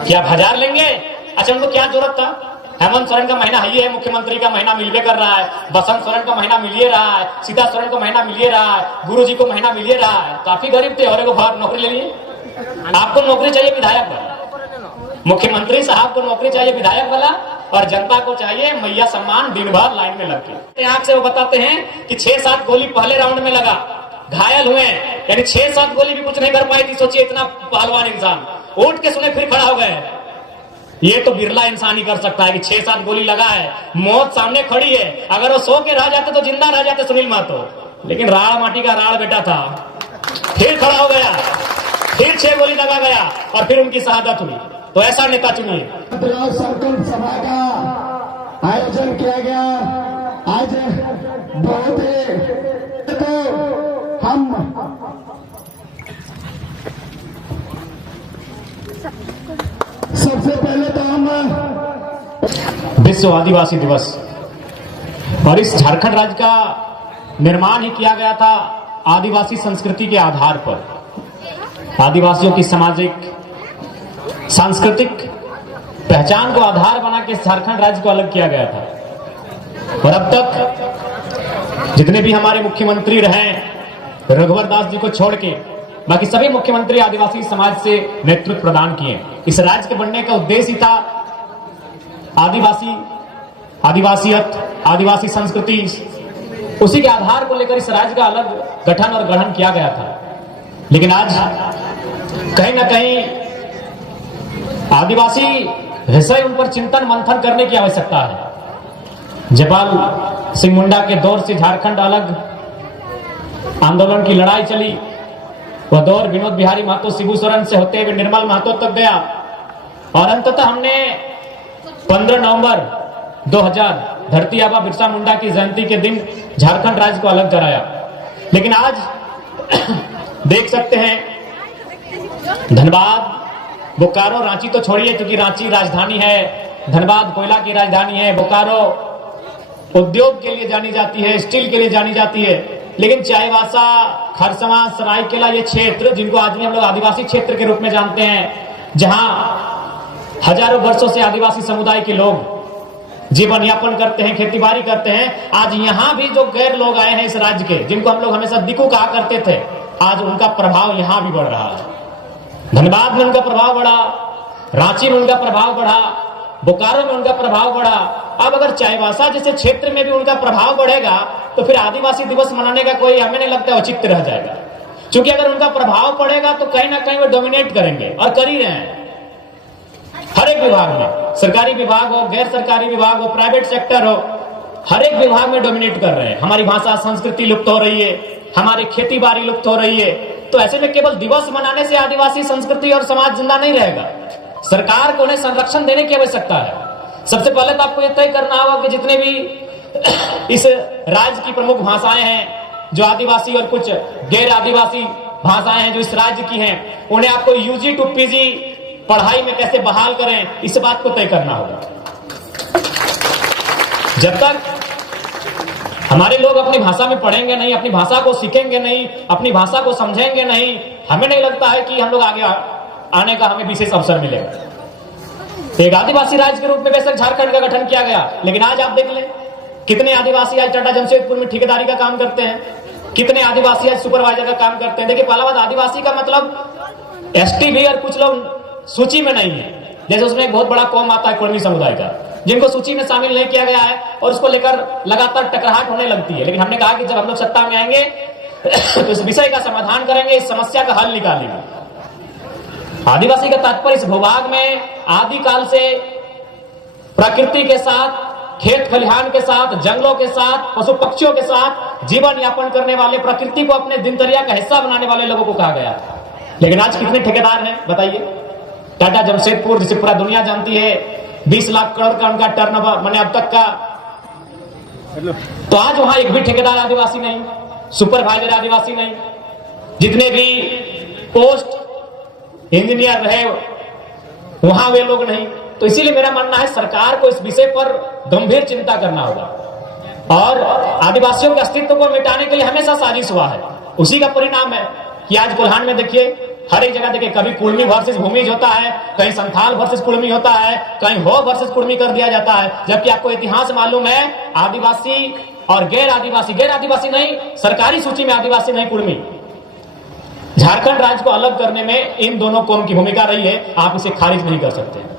क्या 1000 लेंगे? अच्छा, उनको क्या जरूरत था? हेमंत सोरेन का महीना है, मुख्यमंत्री का महीना मिलवे कर रहा है, बसंत सोरेन का महीना मिलिए रहा है, सीता सोरेन का महीना मिलिए रहा है, गुरुजी को महीना मिलिए रहा है। काफी गरीब थे और बाहर नौकरी ले लिए। आपको नौकरी चाहिए विधायक वाला, मुख्यमंत्री साहब को नौकरी चाहिए विधायक वाला, और जनता को चाहिए मैया सम्मान दिन भर लाइन में लग के। आंख से वो बताते हैं कि 6-7 गोली पहले राउंड में लगा, घायल हुए, यानी 6-7 गोली भी कुछ नहीं कर पाई थी। सोचिए इतना पहलवान इंसान उठ के सुने फिर खड़ा हो गए। ये तो बिरला इंसान ही कर सकता है कि 6-7 गोली लगा है, मौत सामने खड़ी है। अगर वो सो के रह जाते तो जिंदा रह जाते सुनील महतो, लेकिन राड़ माटी का राड़ बेटा था, फिर खड़ा हो गया, फिर 6 गोली लगा गया और फिर उनकी शहादत हुई। तो ऐसा नेता चुनिए। संकल्प सभा का आयोजन किया गया आज बहुत तो हम सबसे पहले तो हम विश्व आदिवासी दिवस, और इस झारखंड राज्य का निर्माण ही किया गया था आदिवासी संस्कृति के आधार पर। आदिवासियों की सामाजिक सांस्कृतिक पहचान को आधार बना के झारखंड राज्य को अलग किया गया था। और अब तक जितने भी हमारे मुख्यमंत्री रहे, रघुवर दास जी को छोड़ के बाकी सभी मुख्यमंत्री आदिवासी समाज से नेतृत्व प्रदान किए। इस राज्य के बनने का उद्देश्य ही था आदिवासियत, आदिवासी संस्कृति, उसी के आधार को लेकर इस राज्य का अलग गठन और गठन किया गया था। लेकिन आज कहीं ना कहीं आदिवासी विषय उन पर चिंतन मंथन करने की आवश्यकता है। जयपाल सिंह मुंडा के दौर से झारखंड अलग आंदोलन की लड़ाई चली, वह दौर विनोद बिहारी महतो, शिबू सोरेन से होते हुए निर्मल महतो तक गया, और अंततः हमने 15 नवंबर 2000 धरती आबा बिरसा मुंडा की जयंती के दिन झारखंड राज्य को अलग कराया। लेकिन आज देख सकते हैं धनबाद, बोकारो, रांची तो छोड़िए क्योंकि रांची राजधानी है, धनबाद कोयला की राजधानी है, बोकारो उद्योग के लिए जानी जाती है, स्टील के लिए जानी जाती है। लेकिन चाईबासा, खरसवां, सरायकेला ये क्षेत्र जिनको आज भी हम लोग आदिवासी क्षेत्र के रूप में जानते हैं, जहां हजारों वर्षों से आदिवासी समुदाय के लोग जीवन यापन करते हैं, खेती बाड़ी करते हैं, आज यहाँ भी जो गैर लोग आए हैं इस राज्य के, जिनको हम लोग हमेशा दिक्कू कहा करते थे, आज उनका प्रभाव यहाँ भी बढ़ रहा है। धनबाद में उनका प्रभाव बढ़ा, रांची में उनका प्रभाव बढ़ा, बोकारो में उनका प्रभाव बढ़ा। अब अगर चाईबासा जैसे क्षेत्र में भी उनका प्रभाव बढ़ेगा तो फिर आदिवासी दिवस मनाने का कोई हमें नहीं लगता औचित्य रह जाएगा। क्योंकि अगर उनका प्रभाव पड़ेगा तो कहीं ना कहीं वो डोमिनेट करेंगे, और कर ही रहे हैं। हर एक विभाग में, सरकारी विभाग हो, गैर सरकारी विभाग हो, प्राइवेट सेक्टर हो, हर एक विभाग में डोमिनेट कर रहे हैं। हमारी भाषा संस्कृति लुप्त हो रही है, हमारी खेती बाड़ी लुप्त हो रही है। तो ऐसे में केवल दिवस मनाने से आदिवासी संस्कृति और समाज जिंदा नहीं रहेगा। सरकार को उन्हें संरक्षण देने की आवश्यकता है। सबसे पहले तो आपको यह तय करना होगा कि जितने भी इस राज्य की प्रमुख भाषाएं हैं, जो आदिवासी और कुछ गैर आदिवासी भाषाएं हैं जो इस राज्य की हैं, उन्हें आपको यूजी टू पीजी पढ़ाई में कैसे बहाल करें, इस बात को तय करना होगा। जब तक हमारे लोग अपनी भाषा में पढ़ेंगे नहीं, अपनी भाषा को सीखेंगे नहीं, अपनी भाषा को समझेंगे नहीं, हमें नहीं लगता है कि हम लोग आगे आने का हमें विशेष अवसर मिलेगा। एक आदिवासी राज्य के रूप में बेशक झारखंड का गठन किया गया, लेकिन आज आप देख लें कितने आदिवासी आज टाटा जमशेदपुर में ठेकेदारी का काम करते हैं, कितने आदिवासी आज सुपरवाइजर का काम करते हैं। देखिए, पहला बात, आदिवासी का मतलब एसटी भी, और कुछ लोग सूची में नहीं है। जैसे उसमें एक बहुत बड़ा कौम आता है कुर्मी समुदाय का, जिनको सूची में शामिल नहीं किया गया है, और उसको लेकर लगातार टकराहट होने लगती है। लेकिन हमने कहा कि जब हम लोग सत्ता में आएंगे तो इस विषय का समाधान करेंगे, इस समस्या का हल निकालेंगे। आदिवासी का तात्पर्य इस भूभाग में आदिकाल से प्रकृति के साथ, खेत खलिहान के साथ, जंगलों के साथ, पशु पक्षियों के साथ जीवन यापन करने वाले, प्रकृति को अपने दिनचर्या का हिस्सा बनाने वाले लोगों को कहा गया। लेकिन आज कितने ठेकेदार हैं बताइए? टाटा जमशेदपुर, जिसे पूरा दुनिया जानती है, 20 लाख करोड़ का उनका टर्नओवर मैंने अब तक का, तो आज वहां एक भी ठेकेदार आदिवासी नहीं, सुपरवाइजर आदिवासी नहीं, जितने भी पोस्ट इंजीनियर रहे वहां वे लोग नहीं। तो इसीलिए मेरा मानना है सरकार को इस विषय पर गंभीर चिंता करना होगा, और आदिवासियों के अस्तित्व को मिटाने के लिए हमेशा साजिश हुआ है। उसी का परिणाम है कि आज कोल्हान में देखिए हर एक जगह देखिए, कभी कुर्मी वर्सेस भूमिज होता है, कहीं संथाल वर्सेस कुर्मी होता है, कहीं हो वर्सेस कुर्मी कर दिया जाता है। जबकि आपको इतिहास मालूम है, आदिवासी और गैर आदिवासी नहीं, सरकारी सूची में आदिवासी नहीं कुर्मी, झारखंड राज्य को अलग करने में इन दोनों कौम की भूमिका रही है। आप इसे खारिज नहीं कर सकते।